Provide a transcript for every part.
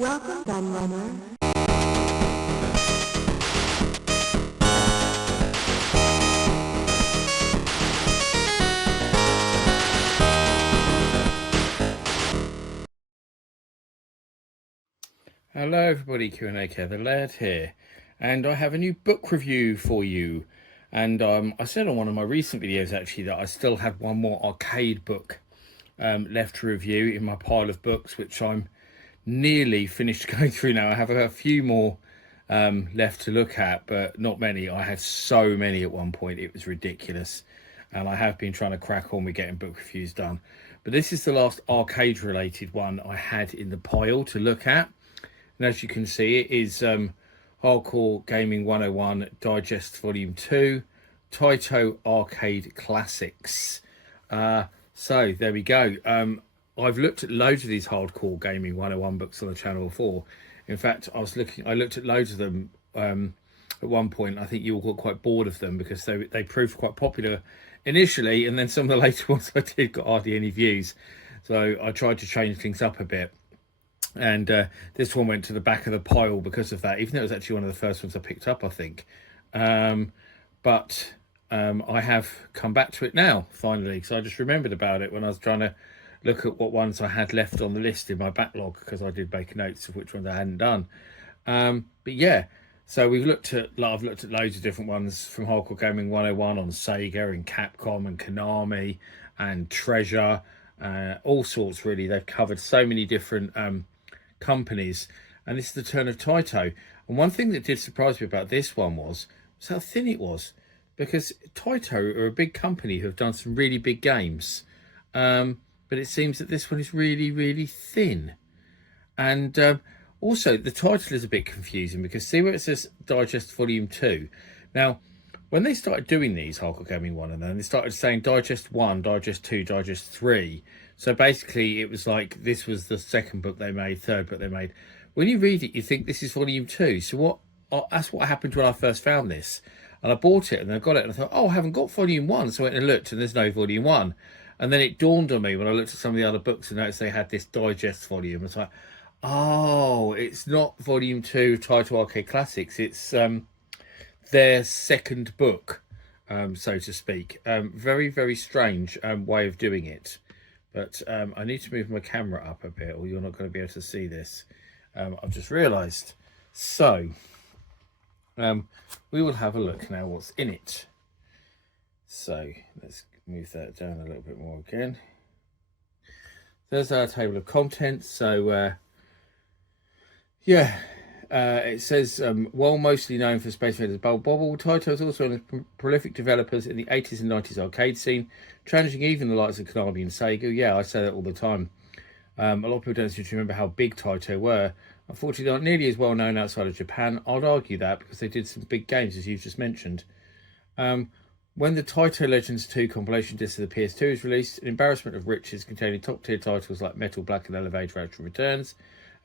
Welcome, gun runner. Hello everybody, Q&A the Laird here, and I have a new book review for you. And I said on one of my recent videos actually that I still had one more arcade book left to review in my pile of books, which I'm nearly finished going through now. I have a few more left to look at, but not many. I had so many at one point, it was ridiculous. And I have been trying to crack on with getting book reviews done. But this is the last arcade related one I had in the pile to look at. And as you can see, it is Hardcore Gaming 101 Digest Volume 2, Taito Arcade Classics. So there we go. I've looked at loads of these Hardcore Gaming 101 books on the channel before. In fact, I looked at loads of them at one point. I think you all got quite bored of them because they proved quite popular initially, and then some of the later ones I did got hardly any views. So I tried to change things up a bit. And this one went to the back of the pile because of that, even though it was actually one of the first ones I picked up, I think. But I have come back to it now, finally, because I just remembered about it when I was trying to look at what ones I had left on the list in my backlog, because I did make notes of which ones I hadn't done. But yeah, so I've looked at loads of different ones from Hardcore Gaming 101 on Sega and Capcom and Konami and Treasure, all sorts really. They've covered so many different companies, and this is the turn of Taito. And one thing that did surprise me about this one was how thin it was, because Taito are a big company who have done some really big games, but it seems that this one is really thin. And also the title is a bit confusing, because see where it says Digest Volume 2. Now when they started doing these Hardcore Gaming 1, and then they started saying Digest 1, Digest 2, Digest 3. So basically it was like this was the second book they made, third book they made. When you read it, you think this is Volume 2. So that's what happened when I first found this. And I bought it and I got it and I thought, oh, I haven't got Volume 1. So I went and looked and there's no Volume 1. And then it dawned on me when I looked at some of the other books and noticed they had this Digest volume. It's like, oh, it's not Volume 2 Taito Arcade Classics. It's their second book, so to speak. Very strange way of doing it. But I need to move my camera up a bit or you're not going to be able to see this. I've just realised. So we will have a look now what's in it. So let's move that down a little bit more again. There's our table of contents. So yeah, it says, while mostly known for Space Invaders Bubble Bobble, Taito is also one of the prolific developers in the 80s and 90s arcade scene, challenging even the likes of Konami and Sega. Yeah, I say that all the time. A lot of people don't seem to remember how big Taito were. Unfortunately, they aren't nearly as well known outside of Japan. I'd argue that because they did some big games, as you've just mentioned. When the Taito Legends 2 compilation disc of the PS2 was released, an embarrassment of riches containing top-tier titles like Metal Black and Elevator Action Returns,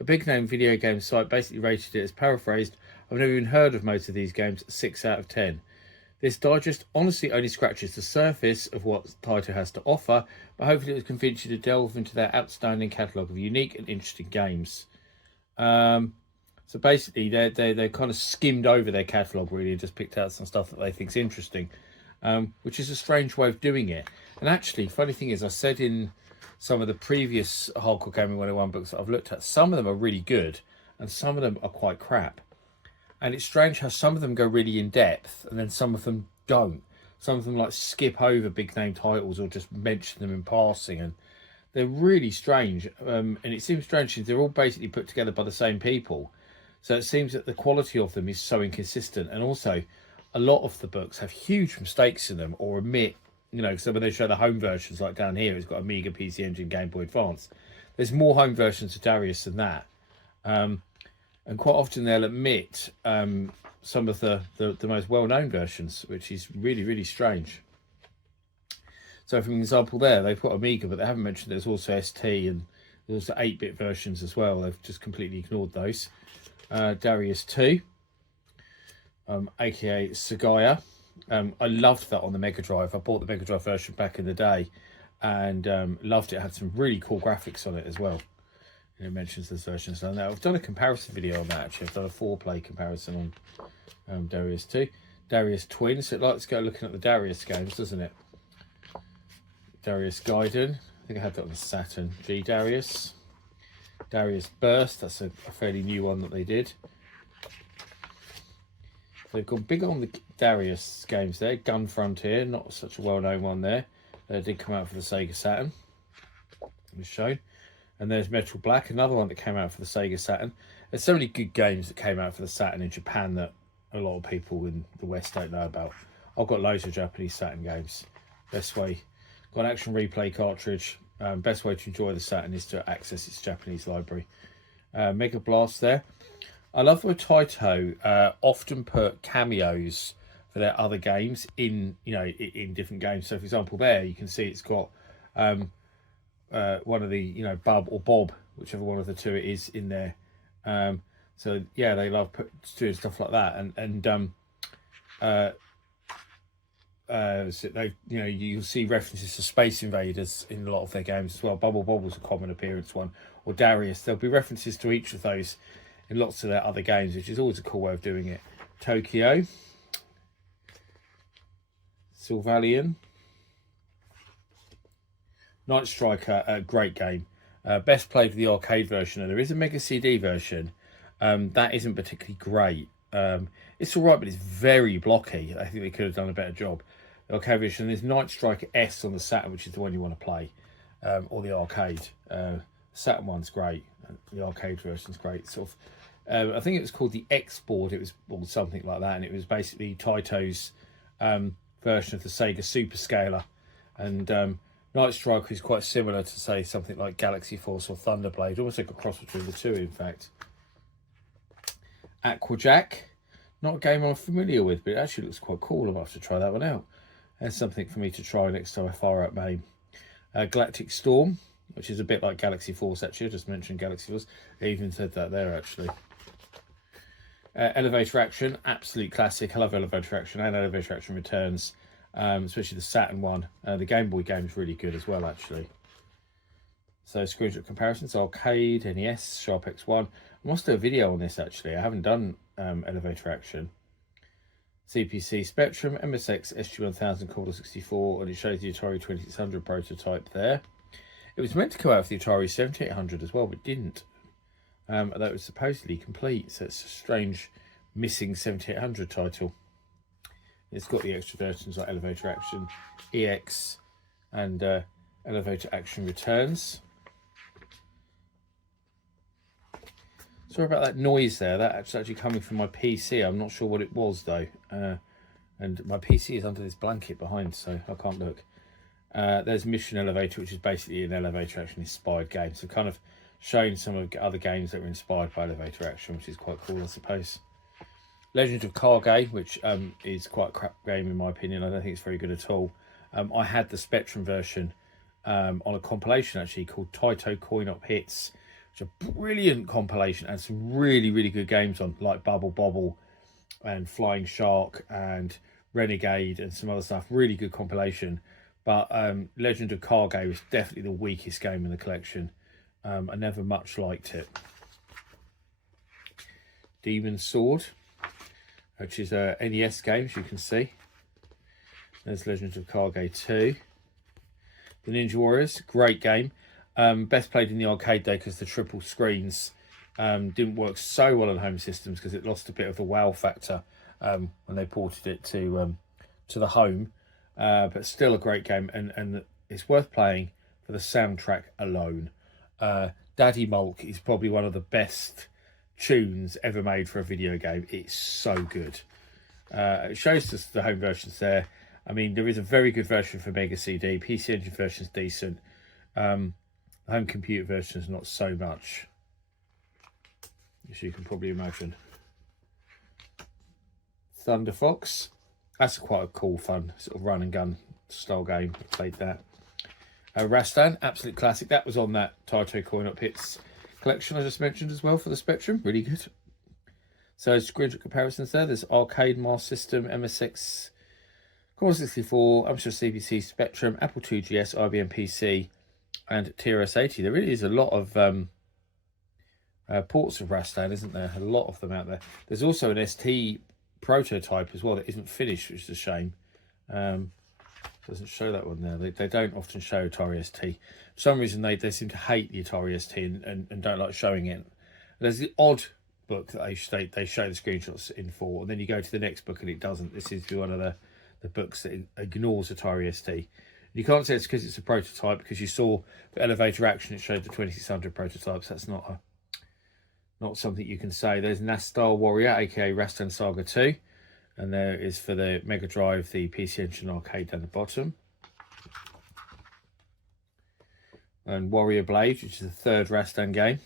a big-name video game site basically rated it as paraphrased, I've never even heard of most of these games, 6 out of 10. This digest honestly only scratches the surface of what Taito has to offer, but hopefully it will convince you to delve into their outstanding catalogue of unique and interesting games. So basically they kind of skimmed over their catalogue really and just picked out some stuff that they think's interesting, which is a strange way of doing it. And actually, funny thing is, I said in some of the previous Hardcore Gaming 101 books that I've looked at, some of them are really good and some of them are quite crap. And it's strange how some of them go really in depth and then some of them don't. Some of them like skip over big name titles or just mention them in passing, and they're really strange. And it seems strange because they're all basically put together by the same people. So it seems that the quality of them is so inconsistent, and also a lot of the books have huge mistakes in them or omit, you know, so when they show the home versions, like down here, it's got Amiga, PC Engine, Game Boy Advance. There's more home versions of Darius than that. And quite often they'll omit some of the most well-known versions, which is really strange. So for example there, they've put Amiga, but they haven't mentioned there's also ST and there's also 8-bit versions as well. They've just completely ignored those. Darius 2, aka Sagaya. I loved that on the Mega Drive. I bought the Mega Drive version back in the day and loved it. It had some really cool graphics on it as well. And it mentions this version. So now I've done a comparison video on that actually. I've done a 4-play comparison on Darius 2. Darius Twins. So it likes to go looking at the Darius games, doesn't it? Darius Gaiden. I think I had that on the Saturn. G Darius. Darius Burst. That's a fairly new one that they did. They've gone big on the Darius games there. Gun Frontier. Not such a well-known one there. It did come out for the Sega Saturn. It was shown. And there's Metal Black, another one that came out for the Sega Saturn. There's so many good games that came out for the Saturn in Japan that a lot of people in the West don't know about. I've got loads of Japanese Saturn games. Best way, got an action replay cartridge. Best way to enjoy the Saturn is to access its Japanese library. Mega Blast there. I love the way Taito often put cameos for their other games in different games. So for example, there you can see it's got one of the Bub or Bob, whichever one of the two it is, in there. So yeah, they love doing stuff like that, so they you'll see references to Space Invaders in a lot of their games as well. Bubble Bob was a common appearance one, or Darius. There'll be references to each of those in lots of their other games, which is always a cool way of doing it. Tokyo, Sylvalian, Night Striker, a great game. Best played with the arcade version, and there is a Mega CD version. That isn't particularly great. It's all right, but it's very blocky. I think they could have done a better job. The arcade version, there's Night Striker S on the Saturn, which is the one you want to play, or the arcade. Saturn one's great. The arcade version's great. Sort of, I think it was called the X board. It was or something like that, and it was basically Taito's version of the Sega Super Scaler. And Night Striker is quite similar to, say, something like Galaxy Force or Thunderblade, almost like a cross between the two, in fact. Aquajack, not a game I'm familiar with, but it actually looks quite cool. I'll have to try that one out. That's something for me to try next time I fire up MAME. Galactic Storm, which is a bit like Galaxy Force, actually. I just mentioned Galaxy Force. I even said that there, actually. Elevator Action, absolute classic. I love Elevator Action and Elevator Action Returns, especially the Saturn one. The Game Boy game is really good as well, actually. So screenshot comparisons: arcade, NES, Sharp X1. I must do a video on this, actually. I haven't done Elevator Action. CPC Spectrum, MSX SG-1000 Commodore 64, and it shows the Atari 2600 prototype there. It was meant to come out for the Atari 7800 as well, but didn't. That was supposedly complete, so it's a strange missing 7800 title. It's got the extra versions like Elevator Action EX and Elevator Action Returns. Sorry about that noise there. That's actually coming from my PC. I'm not sure what it was though. And my PC is under this blanket behind, so I can't look. There's Mission Elevator, which is basically an Elevator Action inspired game. So kind of showing some of the other games that were inspired by Elevator Action, which is quite cool, I suppose. Legend of Kargay, which is quite a crap game in my opinion. I don't think it's very good at all. I had the Spectrum version on a compilation actually called Taito Coin-Op Hits, which is a brilliant compilation and some really, really good games on, like Bubble Bobble and Flying Shark and Renegade and some other stuff. Really good compilation. But Legend of Kargay was definitely the weakest game in the collection. I never much liked it. Demon Sword, which is a NES game, as you can see. There's Legend of Kargay 2. The Ninja Warriors, great game. Best played in the arcade though, because the triple screens didn't work so well on home systems because it lost a bit of the wow factor when they ported it to the home. But still a great game, and it's worth playing for the soundtrack alone. Daddy Mulk is probably one of the best tunes ever made for a video game. It's so good. It shows us the home versions there. I mean, there is a very good version for Mega CD. PC Engine version's decent. The home computer version is not so much, as you can probably imagine. Thunder Fox. That's quite a cool, fun sort of run and gun style game. I played that. Rastan, absolute classic. That was on that Taito Coin-Op Hits collection I just mentioned as well for the Spectrum. Really good. So screenshot comparisons there. There's Arcade, Master System, MSX, Commodore 64, Amstrad CPC, Spectrum, Apple II GS, IBM PC, and TRS-80. There really is a lot of ports of Rastan, isn't there? A lot of them out there. There's also an ST prototype as well that isn't finished, which is a shame. Doesn't show that one there. They don't often show Atari ST. For some reason, they seem to hate the Atari ST and don't like showing it. There's the odd book that they show the screenshots in for, and then you go to the next book and it doesn't. This is one of the books that ignores Atari ST. You can't say it's because it's a prototype, because you saw for elevator action it showed the 2600 prototypes. That's not something you can say. There's Nastar Warrior, aka Rastan Saga 2, and there is for the Mega Drive the PC Engine arcade down the bottom, and Warrior Blade, which is the third Rastan game,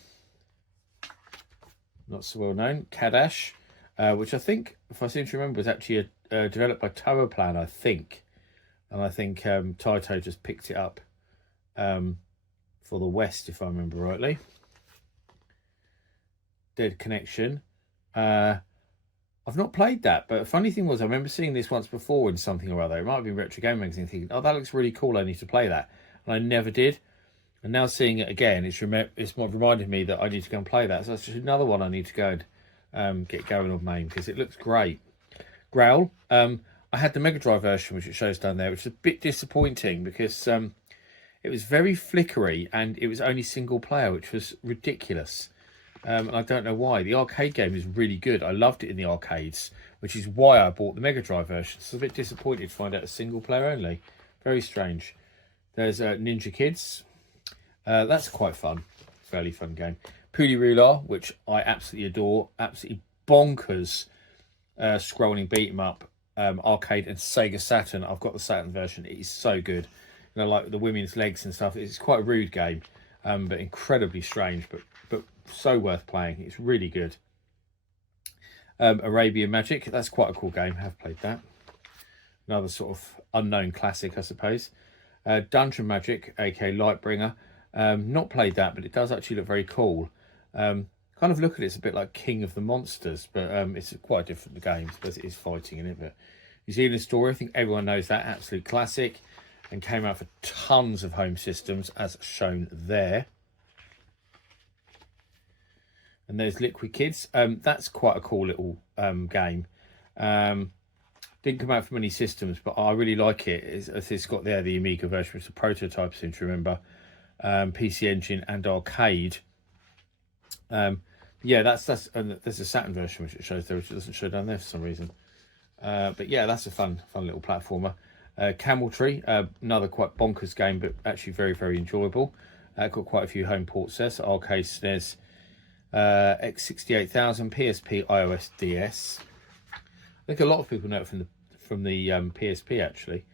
not so well known. Kadash, which I think, if I seem to remember, was actually developed by Tower Plan, I think. And I think Taito just picked it up for the West, if I remember rightly. Dead Connection. I've not played that, but the funny thing was I remember seeing this once before in something or other. It might have been Retro Game Magazine, thinking, oh, that looks really cool, I need to play that. And I never did. And now seeing it again, it's reminded me that I need to go and play that. So that's just another one I need to go and get going on main, because it looks great. Growl. I had the Mega Drive version, which it shows down there, which is a bit disappointing because it was very flickery and it was only single player, which was ridiculous. And I don't know why. The arcade game is really good. I loved it in the arcades, which is why I bought the Mega Drive version. So I'm a bit disappointed to find out a single player only. Very strange. There's Ninja Kids. That's quite fun. Fairly fun game. Puli-Rula, which I absolutely adore. Absolutely bonkers scrolling beat 'em up. Arcade and Sega Saturn. I've got the Saturn version. It is so good. You know, like the women's legs and stuff. It's quite a rude game, but incredibly strange, but so worth playing. It's really good. Arabian Magic. That's quite a cool game. I have played that. Another sort of unknown classic, I suppose. Dungeon Magic, aka Lightbringer. Not played that, but it does actually look very cool. Kind of look at it, it's a bit like King of the Monsters, but it's quite a different game because it is fighting in it. But New Zealand Story, I think everyone knows that, absolute classic, and came out for tons of home systems as shown there. And there's Liquid Kids. That's quite a cool little game. Didn't come out for many systems, but I really like it. It's got there the Amiga version, which is a prototype, seem to remember. PC Engine and arcade. Yeah, there's a Saturn version which it shows there, which it doesn't show down there for some reason. But yeah, that's a fun little platformer. Camel Tree, another quite bonkers game, but actually very, very enjoyable. Got quite a few home ports there. So arcade, SNES, X68000, PSP, iOS, DS. I think a lot of people know it from the PSP actually.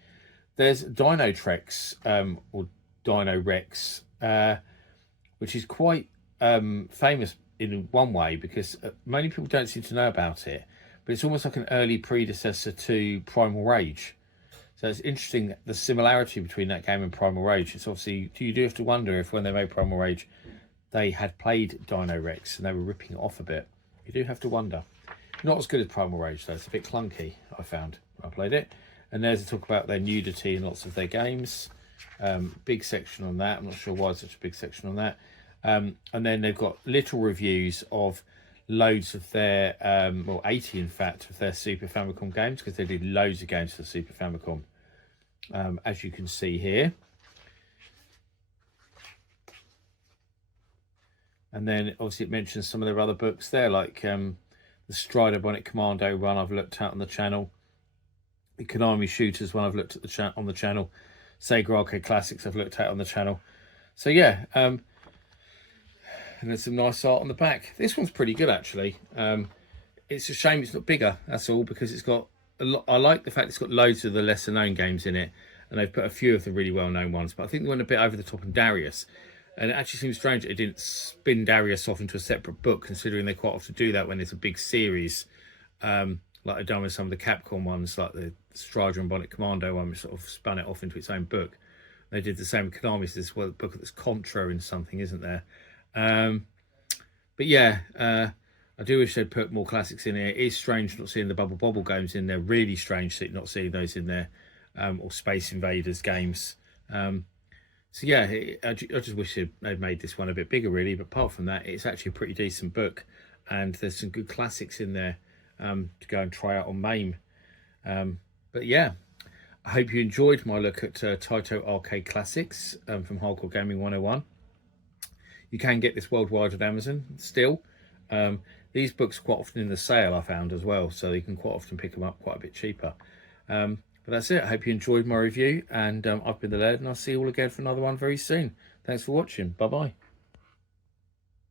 There's Dino Trex, or Dino Rex, which is quite famous in one way because many people don't seem to know about it, but it's almost like an early predecessor to Primal Rage. So it's interesting the similarity between that game and Primal Rage. It's obviously, you do have to wonder if when they made Primal Rage they had played Dino Rex and they were ripping it off a bit. You do have to wonder. Not as good as Primal Rage though, it's a bit clunky, I found when I played it. And there's a talk about their nudity in lots of their games. Big section on that. I'm not sure why it's such a big section on that. And then they've got little reviews of loads of their, well, 80 in fact, of their Super Famicom games, because they did loads of games for the Super Famicom, as you can see here. And then obviously it mentions some of their other books there, like the Strider Bonnet Commando one I've looked at on the channel, the Konami Shooters one I've looked at on the channel, Sega Arcade Classics I've looked at on the channel. So yeah, and there's some nice art on the back. This one's pretty good actually. It's a shame it's not bigger, that's all, because it's got a lot. I like the fact it's got loads of the lesser known games in it, and they've put a few of the really well known ones, but I think they went a bit over the top on Darius. And it actually seems strange that it didn't spin Darius off into a separate book, considering they quite often do that when it's a big series, like they've done with some of the Capcom ones, like the Strider and Bonnet Commando one, which sort of spun it off into its own book. They did the same with Konami. So there's a book that's Contra in something, isn't there? But yeah, I do wish they'd put more classics in here. It is strange not seeing the Bubble Bobble games in there. Really strange not seeing those in there, or Space Invaders games. So yeah, I just wish they'd made this one a bit bigger, really. But apart from that, it's actually a pretty decent book, and there's some good classics in there to go and try out on MAME. But yeah, I hope you enjoyed my look at Taito Arcade Classics from Hardcore Gaming 101. You can get this worldwide at Amazon still. These books are quite often in the sale, I found, as well, so you can quite often pick them up quite a bit cheaper. But that's it. I hope you enjoyed my review, and I've been the Laird, and I'll see you all again for another one very soon. Thanks for watching. Bye bye.